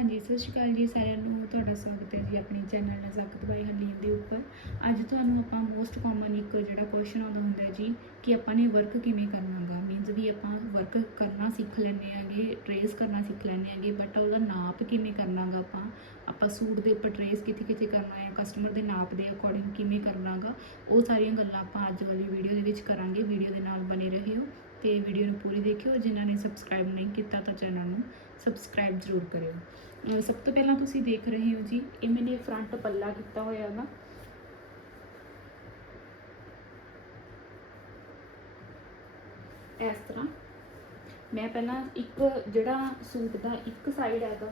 ਹਾਂਜੀ, ਸਤਿ ਸ਼੍ਰੀ ਅਕਾਲ ਜੀ ਸਾਰਿਆਂ ਨੂੰ। ਤੁਹਾਡਾ ਸਵਾਗਤ ਹੈ ਜੀ ਆਪਣੇ ਚੈਨਲ ਨਜ਼ਾਕਤ ਬਾਈ ਹਲੀਮ ਦੇ ਉੱਪਰ। ਅੱਜ ਤੁਹਾਨੂੰ ਆਪਾਂ ਮੋਸਟ ਕਾਮਨ ਇੱਕ ਜਿਹੜਾ ਕੁਐਸਚਨ ਆਉਂਦਾ ਹੁੰਦਾ ਜੀ, ਕਿ ਆਪਾਂ ਨੇ ਵਰਕ ਕਿਵੇਂ ਕਰਨਾਗਾ? ਮੀਨਸ ਵੀ ਆਪਾਂ ਵਰਕ ਕਰਨਾ ਸਿੱਖ ਲੈਂਦੇ ਆਂਗੇ ਟਰੇਸ ਕਰਨਾ ਸਿੱਖ ਲੈਂਦੇ ਆਂਗੇ ਬਟ ਉਹਦਾ ਨਾਪ ਕਿਵੇਂ ਕਰਨਾਗਾ ਆਪਾਂ? ਆਪਾਂ ਸੂਟ ਦੇ ਉੱਪਰ ਟਰੇਸ ਕਿੱਥੇ ਕਿੱਥੇ ਕਰਨਾ ਹੈ ਕਸਟਮਰ ਦੇ ਨਾਪ ਦੇ ਅਕੋਰਡਿੰਗ ਕਿਵੇਂ ਕਰਨਾਗਾ? ਉਹ ਸਾਰੀਆਂ ਗੱਲਾਂ ਆਪਾਂ ਅੱਜ ਵਾਲੀ ਵੀਡੀਓ ਦੇ ਵਿੱਚ ਕਰਾਂਗੇ। ਵੀਡੀਓ ਦੇ ਨਾਲ ਬਨੇ ਰਹਿਓ ਤੇ ਵੀਡੀਓ ਨੂੰ ਪੂਰੀ ਦੇਖਿਓ। ਜਿਨ੍ਹਾਂ ਨੇ ਸਬਸਕ੍ਰਾਈਬ ਨਹੀਂ ਕੀਤਾ ਤਾਂ ਚੈਨਲ ਨੂੰ ਸਬਸਕ੍ਰਾਈਬ ਜ਼ਰੂਰ ਕਰਿਓ। ਸਭ ਤੋਂ ਪਹਿਲਾਂ ਤੁਸੀਂ ਦੇਖ ਰਹੇ ਹੋ ਜੀ, ਇਹ ਮੈਨੇ ਫਰੰਟ ਪੱਲਾ ਕੀਤਾ ਹੋਇਆ ਹੈਗਾ ਇਸ ਤਰ੍ਹਾਂ। ਮੈਂ ਪਹਿਲਾਂ ਇੱਕ ਜਿਹੜਾ ਸੂਟ ਦਾ ਇੱਕ ਸਾਈਡ ਹੈਗਾ,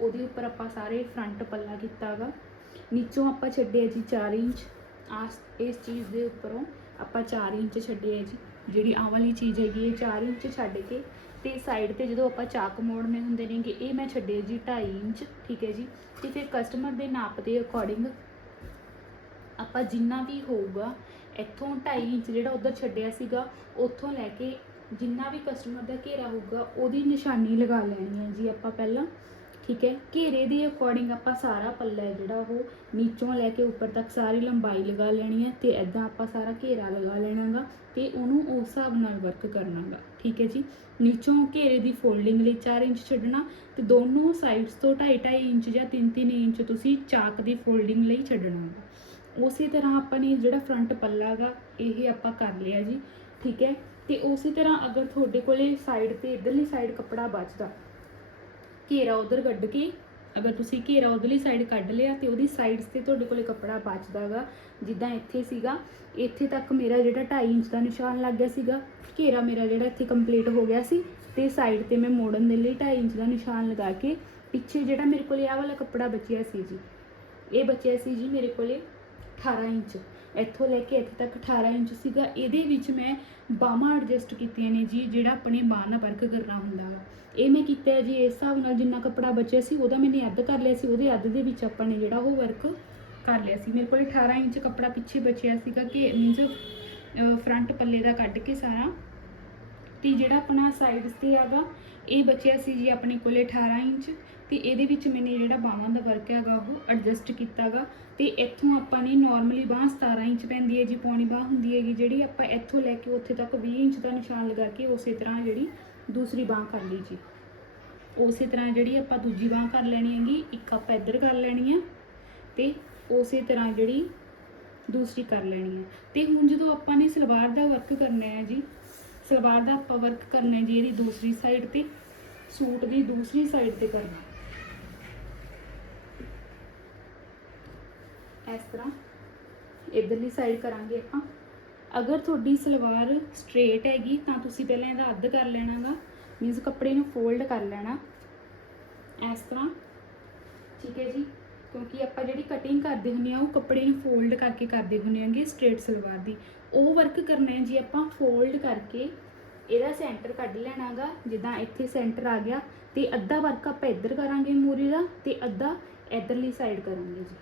ਉਹਦੇ ਉੱਪਰ ਆਪਾਂ ਸਾਰੇ ਫਰੰਟ ਪੱਲਾ ਕੀਤਾ ਹੈਗਾ ਨੀਚੋਂ ਆਪਾਂ ਛੱਡਿਆ ਜੀ 4 ਇੰਚ। ਆਸ ਇਸ ਚੀਜ਼ ਦੇ ਉੱਪਰੋਂ ਆਪਾਂ 4 ਇੰਚ ਛੱਡਿਆ ਜੀ। ਜਿਹੜੀ ਆਹ ਵਾਲੀ ਚੀਜ਼ ਹੈਗੀ ਇਹ 4 ਇੰਚ ਛੱਡ ਕੇ ਤੇ ਸਾਈਡ ਤੇ ਜਦੋਂ ਆਪਾਂ ਚਾਕ ਮੋੜਨੇ ਹੁੰਦੇ ਨੇਗੇ, ਇਹ ਮੈਂ ਛੱਡੇ ਜੀ 2.5 ਇੰਚ, ਠੀਕ ਹੈ ਜੀ, ਤੇ ਫਿਰ ਕਸਟਮਰ ਦੇ ਨਾਪ ਦੇ ਅਕੋਰਡਿੰਗ ਆਪਾਂ ਜਿੰਨਾ ਵੀ ਹੋਊਗਾ, ਇੱਥੋਂ 2.5 ਇੰਚ ਜਿਹੜਾ ਉਧਰ ਛੱਡਿਆ ਸੀਗਾ, ਉੱਥੋਂ ਲੈ ਕੇ ਜਿੰਨਾ ਵੀ ਕਸਟਮਰ ਦਾ ਘੇਰਾ ਹੋਊਗਾ, ਉਹਦੀ ਨਿਸ਼ਾਨੀ ਲਗਾ ਲੈਣੀ ਹੈ ਜੀ ਆਪਾਂ ਪਹਿਲਾਂ। ਠੀਕ ਹੈ? ਘੇਰੇ ਦੇ ਅਕੋਰਡਿੰਗ ਆਪਾਂ ਸਾਰਾ ਪੱਲਾ ਹੈ ਜਿਹੜਾ ਉਹ ਨੀਚੋਂ ਲੈ ਕੇ ਉੱਪਰ ਤੱਕ ਸਾਰੀ ਲੰਬਾਈ ਲਗਾ ਲੈਣੀ ਹੈ ਤੇ ਐਦਾਂ ਆਪਾਂ ਸਾਰਾ ਘੇਰਾ ਲਗਾ ਲੈਣਾਗਾ ਤੇ ਉਹਨੂੰ ਉਸ ਹਿਸਾਬ ਨਾਲ ਵਰਕ ਕਰਨਾਗਾ। ਠੀਕ ਹੈ ਜੀ? ਨੀਚੋਂ ਘੇਰੇ ਦੀ ਫੋਲਡਿੰਗ ਲਈ 4 ਇੰਚ ਛੱਡਣਾ ਤੇ ਦੋਨੋਂ ਸਾਈਡਸ ਤੋਂ 2.5 ਇੰਚ ਜਾਂ 3-3 ਇੰਚ ਤੁਸੀਂ ਚਾਕ ਦੀ ਫੋਲਡਿੰਗ ਲਈ ਛੱਡਣਾ ਉਸੇ ਤਰ੍ਹਾਂ ਆਪਾਂ ਨੇ ਜਿਹੜਾ ਫਰੰਟ ਪੱਲਾ ਗਾ ਇਹ ਆਪਾਂ ਕਰ ਲਿਆ ਜੀ। ਠੀਕ ਹੈ? ਤੇ ਉਸੇ ਤਰ੍ਹਾਂ ਅਗਰ ਤੁਹਾਡੇ ਕੋਲੇ ਸਾਈਡ ਤੇ ਇਧਰਲੀ ਸਾਈਡ ਕੱਪੜਾ ਬਚਦਾ ਘੇਰਾ ਉਧਰ ਕੱਢ ਕੇ, ਅਗਰ ਤੁਸੀਂ ਘੇਰਾ ਉਧਰਲੀ ਸਾਈਡ ਕੱਢ ਲਿਆ ਤੇ ਉਹਦੀ ਸਾਈਡਸ ਤੇ ਤੁਹਾਡੇ ਕੋਲੇ ਕੱਪੜਾ ਬਚਦਾਗਾ, ਜਿੱਦਾਂ ਇੱਥੇ ਸੀਗਾ। ਇੱਥੇ ਤੱਕ ਮੇਰਾ ਜਿਹੜਾ 2.5 ਇੰਚ ਦਾ ਨਿਸ਼ਾਨ ਲੱਗ ਗਿਆ ਸੀਗਾ। ਘੇਰਾ ਮੇਰਾ ਜਿਹੜਾ ਇੱਥੇ ਕੰਪਲੀਟ ਹੋ ਗਿਆ ਸੀ ਤੇ ਸਾਈਡ ਤੇ ਮੈਂ ਮੋੜਨ ਦੇ ਲਈ 2.5 ਇੰਚ ਦਾ ਨਿਸ਼ਾਨ ਲਗਾ ਕੇ, ਪਿੱਛੇ ਜਿਹੜਾ ਮੇਰੇ ਕੋਲੇ ਆਹ ਵਾਲਾ ਕੱਪੜਾ ਬਚਿਆ ਸੀ ਜੀ, ਇਹ ਬਚਿਆ ਸੀ ਜੀ ਮੇਰੇ ਕੋਲੇ 18 ਇੰਚ। ਇੱਥੋਂ ਲੈ ਕੇ ਇੱਥੇ ਤੱਕ 18 ਇੰਚ ਸੀਗਾ। ਇਹਦੇ ਵਿੱਚ ਮੈਂ ਬਾਹਾਂ ਐਡਜਸਟ ਕੀਤੀਆਂ ਨੇ ਜੀ, ਜਿਹੜਾ ਆਪਣੇ ਬਾਹਾਂ ਨਾਲ ਵਰਕ ਕਰਨਾ ਹੁੰਦਾ ਵਾ। ਇਹ ਮੈਂ ਕੀਤਾ ਹੈ ਜੀ, ਇਸ ਹਿਸਾਬ ਨਾਲ ਜਿੰਨਾ ਕੱਪੜਾ ਬਚਿਆ ਸੀ, ਉਹਦਾ ਮੈਨੇ ਅੱਧ ਕਰ ਲਿਆ ਸੀ। ਉਹਦੇ ਅੱਧ ਦੇ ਵਿੱਚ ਆਪਾਂ ਨੇ ਜਿਹੜਾ ਉਹ ਵਰਕ ਕਰ ਲਿਆ ਸੀ। ਮੇਰੇ ਕੋਲ 18 ਇੰਚ ਕੱਪੜਾ ਪਿੱਛੇ ਬਚਿਆ ਸੀਗਾ ਕਿ ਮੀਨਸ ਫਰੰਟ ਪੱਲੇ ਦਾ ਕੱਢ ਕੇ ਸਾਰਾ। ਤੇ ਜਿਹੜਾ ਆਪਣਾ ਸਾਈਡਸ ਤੇ ਹੈਗਾ, ਇਹ ਬਚਿਆ ਸੀ ਜੀ ਆਪਣੇ ਕੋਲੇ 18 ਇੰਚ। ਤੇ ਇਹਦੇ ਵਿੱਚ ਮੈਨੇ ਜਿਹੜਾ ਬਾਹਾਂ ਦਾ ਵਰਕ ਹੈਗਾ ਉਹ ਐਡਜਸਟ ਕੀਤਾਗਾ ਤੇ ਇੱਥੋਂ ਆਪਾਂ ਨੇ ਨਾਰਮਲੀ ਬਾਹ 17 ਇੰਚ ਪੈਂਦੀ ਹੈ ਜੀ, ਪੌਣੀ ਬਾਹ ਹੁੰਦੀ ਹੈਗੀ ਜਿਹੜੀ ਆਪਾਂ ਇੱਥੋਂ ਲੈ ਕੇ ਉੱਥੇ ਤੱਕ 20 ਇੰਚ ਦਾ ਨਿਸ਼ਾਨ ਲਗਾ ਕੇ ਉਸੇ ਤਰ੍ਹਾਂ ਜਿਹੜੀ ਦੂਸਰੀ ਬਾਹ ਕਰ ਲਈ ਜੀ। ਉਸੇ ਤਰ੍ਹਾਂ ਜਿਹੜੀ ਆਪਾਂ ਦੂਜੀ ਬਾਹ ਕਰ ਲੈਣੀ ਹੈਗੀ, ਇੱਕ ਆਪਾਂ ਇੱਧਰ ਕਰ ਲੈਣੀ ਹੈ ਤੇ ਉਸੇ ਤਰ੍ਹਾਂ ਜਿਹੜੀ ਦੂਸਰੀ ਕਰ ਲੈਣੀ ਹੈ ਤੇ ਹੁਣ ਜਦੋਂ ਆਪਾਂ ਨੇ ਸਲਵਾਰ ਦਾ ਵਰਕ ਕਰਨਾ ਹੈ ਜੀ, ਸਲਵਾਰ ਦਾ ਆਪਾਂ ਵਰਕ ਕਰਨਾ ਹੈ ਜੀ ਇਹਦੀ ਦੂਸਰੀ ਸਾਈਡ ਤੇ, ਸੂਟ ਦੀ ਦੂਸਰੀ ਸਾਈਡ ਤੇ ਕਰਨਾ। ਇਸ ਤਰ੍ਹਾਂ ਇਧਰਲੀ ਸਾਈਡ ਕਰਾਂਗੇ ਆਪਾਂ। ਅਗਰ ਤੁਹਾਡੀ ਸਲਵਾਰ ਸਟ੍ਰੇਟ ਹੈਗੀ, ਤਾਂ ਤੁਸੀਂ ਪਹਿਲਾਂ ਇਹਦਾ ਅੱਧ ਕਰ ਲੈਣਾਗਾ ਮੀਨਸ ਕੱਪੜੇ ਨੂੰ ਫੋਲਡ ਕਰ ਲੈਣਾ। ਇਸ ਤਰ੍ਹਾਂ, ਠੀਕ ਹੈ ਜੀ? ਕਿਉਂਕਿ ਆਪਾਂ ਜਿਹੜੀ ਕਟਿੰਗ ਕਰਦੇ ਹੁੰਦੇ ਆ, ਉਹ ਕੱਪੜੇ ਨੂੰ ਫੋਲਡ ਕਰਕੇ ਕਰਦੇ ਹੁੰਦੇ ਆਂਗੇ ਸਟ੍ਰੇਟ ਸਲਵਾਰ ਦੀ। ਉਹ ਵਰਕ ਕਰਨਾ ਹੈ ਜੀ ਆਪਾਂ ਫੋਲਡ ਕਰਕੇ ਇਹਦਾ ਸੈਂਟਰ ਕੱਢ ਲੈਣਾਗਾ, ਜਿੱਦਾਂ ਇੱਥੇ ਸੈਂਟਰ ਆ ਗਿਆ, ਤੇ ਅੱਧਾ ਵਰਕ ਆਪਾਂ ਇੱਧਰ ਕਰਾਂਗੇ ਮੂਰੀ ਦਾ, ਤੇ ਅੱਧਾ ਇੱਧਰਲੀ ਸਾਈਡ ਕਰਾਂਗੇ ਜੀ।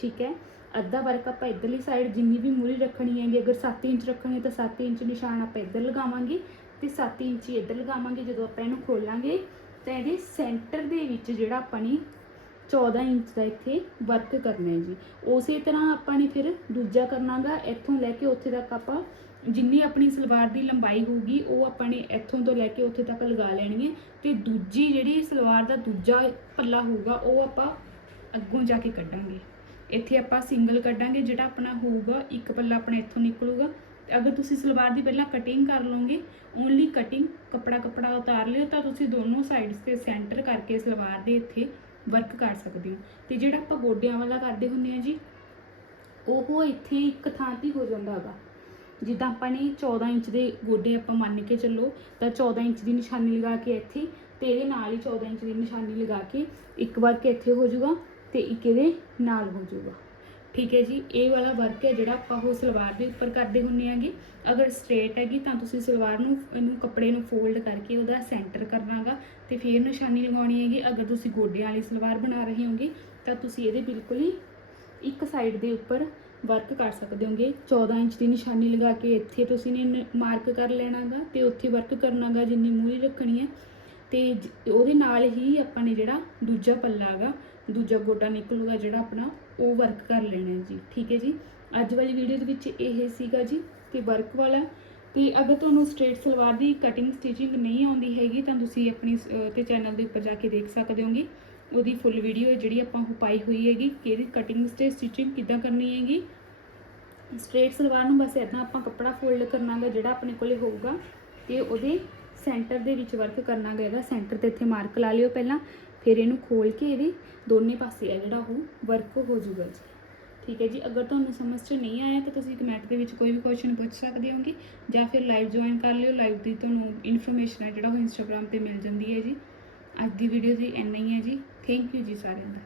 ਠੀਕ ਹੈ। ਅੱਧਾ ਵਰਕ ਆਪਾਂ ਇੱਧਰਲੀ ਸਾਈਡ ਜਿੰਨੀ ਵੀ ਮੂਰੀ ਰੱਖਣੀ ਹੈਗੀ, ਅਗਰ 7 ਇੰਚ ਰੱਖਣੀ ਹੈ ਤਾਂ 7 ਇੰਚ ਨਿਸ਼ਾਨ ਆਪਾਂ ਇੱਧਰ ਲਗਾਵਾਂਗੇ ਤੇ 7 ਇੰਚ ਹੀ ਇੱਧਰ ਲਗਾਵਾਂਗੇ। ਜਦੋਂ ਆਪਾਂ ਇਹਨੂੰ ਖੋਲਾਂਗੇ ਤਾਂ ਇਹਦੇ ਸੈਂਟਰ ਦੇ ਵਿੱਚ ਜਿਹੜਾ ਆਪਾਂ ਨੇ 14 ਇੰਚ ਦਾ ਇੱਥੇ ਵਰਕ ਕਰਨਾ ਹੈ ਜੀ। ਉਸੇ ਤਰ੍ਹਾਂ ਆਪਾਂ ਨੇ ਫਿਰ ਦੂਜਾ ਕਰਨਾਗਾ, ਇੱਥੋਂ ਲੈ ਕੇ ਉੱਥੇ ਤੱਕ ਆਪਾਂ ਜਿੰਨੀ ਆਪਣੀ ਸਲਵਾਰ ਦੀ ਲੰਬਾਈ ਹੋਊਗੀ, ਉਹ ਆਪਾਂ ਨੇ ਇੱਥੋਂ ਤੋਂ ਲੈ ਕੇ ਉੱਥੇ ਤੱਕ ਲਗਾ ਲੈਣੀ ਹੈ ਤੇ ਦੂਜੀ ਜਿਹੜੀ ਸਲਵਾਰ ਦਾ ਦੂਜਾ ਪੱਲਾ ਹੋਊਗਾ, ਉਹ ਆਪਾਂ ਅੱਗੋਂ ਜਾ ਕੇ ਕੱਢਾਂਗੇ। ਇੱਥੇ ਆਪਾਂ ਸਿੰਗਲ ਕੱਢਾਂਗੇ, ਜਿਹੜਾ ਆਪਣਾ ਹੋਊਗਾ, ਇੱਕ ਪੱਲਾ ਆਪਣਾ ਇੱਥੋਂ ਨਿਕਲੂਗਾ। ਤੇ ਅਗਰ ਤੁਸੀਂ ਸਲਵਾਰ ਦੀ ਪਹਿਲਾਂ ਕਟਿੰਗ ਕਰ ਲਓਗੇ ਓਨਲੀ ਕਟਿੰਗ ਕੱਪੜਾ ਕੱਪੜਾ ਉਤਾਰ ਲਿਓ, ਤਾਂ ਤੁਸੀਂ ਦੋਨੋਂ ਸਾਈਡਸ ਤੇ ਸੈਂਟਰ ਕਰਕੇ ਸਲਵਾਰ ਦੇ ਇੱਥੇ ਵਰਕ ਕਰ ਸਕਦੇ ਹੋ। ਤੇ ਜਿਹੜਾ ਆਪਾਂ ਗੋਡਿਆਂ ਵਾਲਾ ਕਰਦੇ ਹੁੰਦੇ ਆ ਜੀ, ਉਹ ਇੱਥੇ ਇੱਕ ਥਾਂ ਤੇ ਹੋ ਜਾਂਦਾ ਹੈਗਾ। ਜਿੱਦਾਂ ਆਪਾਂ ਨੇ 14 ਇੰਚ ਦੇ ਗੋਡੇ ਆਪਾਂ ਮੰਨ ਕੇ ਚੱਲੋ, ਤਾਂ 14 ਇੰਚ ਦੀ ਨਿਸ਼ਾਨੀ ਲਗਾ ਕੇ ਇੱਥੇ, ਤੇ ਇਹਦੇ ਨਾਲ ਹੀ 14 ਇੰਚ ਦੀ ਨਿਸ਼ਾਨੀ ਲਗਾ ਕੇ ਇੱਕ ਵਾਰ ਕੇ ਇੱਥੇ ਹੋ ਜਾਊਗਾ। ਤੇ ਇੱਕ ਇਹਦੇ ਨਾਲ ਹੋ ਜਾਊਗਾ। ਠੀਕ ਹੈ ਜੀ, ਇਹ ਵਾਲਾ ਵਰਕ ਹੈ ਜਿਹੜਾ ਆਪਾਂ ਉਹ ਸਲਵਾਰ ਦੇ ਉੱਪਰ ਕਰਦੇ ਹੁੰਨੇ ਆਂਗੇ ਅਗਰ ਸਟ੍ਰੇਟ ਹੈਗੀ ਤਾਂ ਤੁਸੀਂ ਸਲਵਾਰ ਨੂੰ, ਇਹਨੂੰ ਕੱਪੜੇ ਨੂੰ ਫੋਲਡ ਕਰਕੇ ਉਹਦਾ ਸੈਂਟਰ ਕਰਨਾਗਾ ਤੇ ਫਿਰ ਨਿਸ਼ਾਨੀ ਲਗਾਉਣੀ ਹੈਗੀ। ਅਗਰ ਤੁਸੀਂ ਗੋਡਿਆਂ ਵਾਲੀ ਸਲਵਾਰ ਬਣਾ ਰਹੇ ਹੋਗੇ ਤਾਂ ਤੁਸੀਂ ਇਹਦੇ ਬਿਲਕੁਲ ਹੀ ਇੱਕ ਸਾਈਡ ਦੇ ਉੱਪਰ ਵਰਕ ਕਰ ਸਕਦੇ ਹੋਗੇ। 14 ਇੰਚ ਦੀ ਨਿਸ਼ਾਨੀ ਲਗਾ ਕੇ ਇੱਥੇ ਤੁਸੀਂ ਨੇ ਮਾਰਕ ਕਰ ਲੈਣਾਗਾ ਤੇ ਉੱਥੇ ਵਰਕ ਕਰਨਾਗਾ ਜਿੰਨੀ ਮੂਰੀ ਰੱਖਣੀ ਹੈ। ਤੇ ਜ- ਉਹਦੇ ਨਾਲ ਹੀ ਆਪਾਂ ਨੇ ਜਿਹੜਾ ਦੂਜਾ ਪੱਲਾ ਹੈਗਾ ਦੂਜਾ ਗੋਟਾ ਨਿਕਲੂਗਾ ਜਿਹੜਾ ਆਪਣਾ, ਉਹ ਵਰਕ ਕਰ ਲੈਣਾ ਜੀ। ਠੀਕ ਹੈ ਜੀ? ਅੱਜ ਵਾਲੀ ਵੀਡੀਓ ਦੇ ਵਿੱਚ ਇਹ ਸੀਗਾ ਜੀ ਤੇ ਵਰਕ ਵਾਲਾ, ਤੇ ਅਗਰ ਤੁਹਾਨੂੰ ਸਟ੍ਰੇਟ ਸਲਵਾਰ ਦੀ ਕਟਿੰਗ ਸਟਿਚਿੰਗ ਨਹੀਂ ਆਉਂਦੀ ਹੈਗੀ, ਤਾਂ ਤੁਸੀਂ ਆਪਣੀ ਤੇ ਚੈਨਲ ਦੇ ਉੱਪਰ ਜਾ ਕੇ ਦੇਖ ਸਕਦੇ ਹੋਗੇ। ਉਹਦੀ ਫੁੱਲ ਵੀਡੀਓ ਹੈ ਜਿਹੜੀ ਆਪਾਂ ਉਹ ਪਾਈ ਹੋਈ ਹੈਗੀ, ਕਿ ਇਹਦੀ ਕਟਿੰਗ ਤੇ ਸਟਿਚਿੰਗ ਕਿੱਦਾਂ ਕਰਨੀ ਹੈਗੀ। ਸਟ੍ਰੇਟ ਸਲਵਾਰ ਨੂੰ ਬਸ ਇਦਾਂ ਆਪਾਂ ਕੱਪੜਾ ਫੋਲਡ ਕਰਨਾਗਾ ਜਿਹੜਾ ਆਪਣੇ ਕੋਲੇ ਹੋਊਗਾ, ਤੇ ਉਹਦੇ ਸੈਂਟਰ ਦੇ ਵਿੱਚ ਵਰਕ ਕਰਨਾਗਾ, ਇਹਦਾ ਸੈਂਟਰ ਤੇ ਇੱਥੇ ਮਾਰਕ ਲਾ ਲਿਓ ਪਹਿਲਾਂ। ਫਿਰ ਇਹਨੂੰ ਖੋਲ ਕੇ ਇਹਦੇ ਦੋਨੇ ਪਾਸੇ ਆ ਜਿਹੜਾ ਉਹ ਵਰਕ ਹੋ ਜੂਗਾ ਜੀ। ਠੀਕ ਹੈ ਜੀ, ਅਗਰ ਤੁਹਾਨੂੰ ਸਮਝ 'ਚ ਨਹੀਂ ਆਇਆ ਤਾਂ ਤੁਸੀਂ ਕਮੈਂਟ ਦੇ ਵਿੱਚ ਕੋਈ ਵੀ ਕੁਐਸਚਨ ਪੁੱਛ ਸਕਦੇ ਹੋਗੇ ਜਾਂ ਫਿਰ ਲਾਈਵ ਜੁਆਇਨ ਕਰ ਲਿਓ ਲਾਈਵ ਦੀ ਤੁਹਾਨੂੰ ਇਨਫੋਰਮੇਸ਼ਨ ਹੈ ਜਿਹੜਾ ਉਹ ਇੰਸਟਾਗ੍ਰam ਤੇ ਮਿਲ ਜਾਂਦੀ ਹੈ ਜੀ। ਅੱਜ ਦੀ ਵੀਡੀਓ ਦੀ ਇੰਨਾ ਹੀ ਹੈ ਜੀ। ਥੈਂਕ ਯੂ ਜੀ ਸਾਰਿਆਂ ਦਾ।